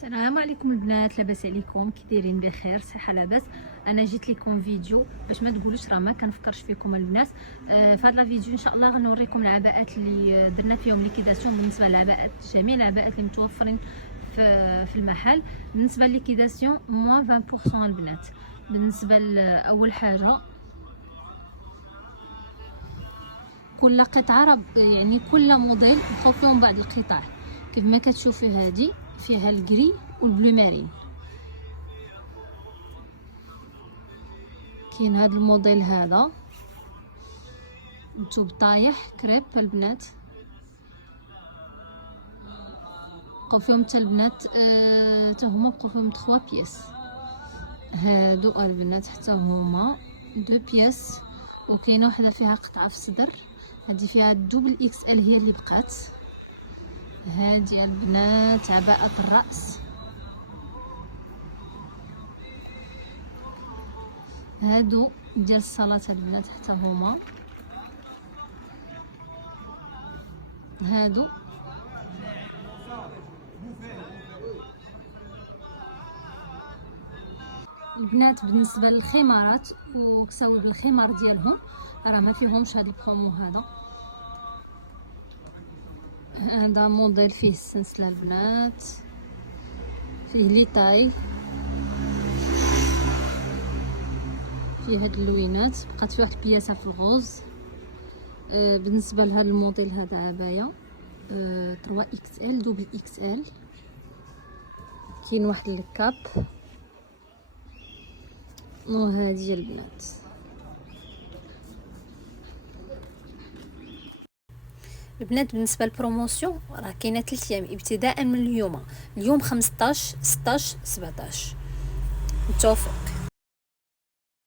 السلام عليكم البنات، لاباس عليكم؟ كي دايرين؟ بخير، صحه لاباس. انا جيت لكم فيديو باش ما تقولوش راه ما كنفكرش فيكم البنات. في هذا الفيديو ان شاء الله غنوريكم العباءات اللي درنا فيهم ليكيداسيون. بالنسبه للعباءات، جميع العباءات اللي متوفرين في المحل. بالنسبه لليكيداسيون موان 20% البنات. بالنسبه لاول حاجه، كل قطعه يعني كل موديل بقاو فيهم بعض القطع. كيف ما كتشوفوا هذه فيها الجري والبلو مارين. كاين هذا الموديل هذا مكتوب طايح كريب البنات، بقاو فيهم حتى البنات حتى هما بقاو فيهم 3 بياس. هادو البنات حتى هما 2 بياس، وكاينه وحده فيها قطعه في الصدر. هذه فيها الدوبل اكس ال هي اللي بقات. هذه البنات عباءه الراس. هادو ديال الصلاه البنات حتى هما. هادو البنات بالنسبه للخمارات وكساوي بالخمار ديالهم راه ما فيهمش هذا البرومو. هذا موديل فيه السلسله البنات، فيه لي طاي، فيه هاد اللوينات. بقات فيه واحد البياسه في الغوز. بالنسبه لهذا الموديل هذا عبايه 3 اكس ال دوبل اكس ال. كاين واحد الكاب. وهذه البنات بالنسبه للبروموسيون راه كاينه 3 ايام ابتداء من اليوم 15 16 17 متوافق.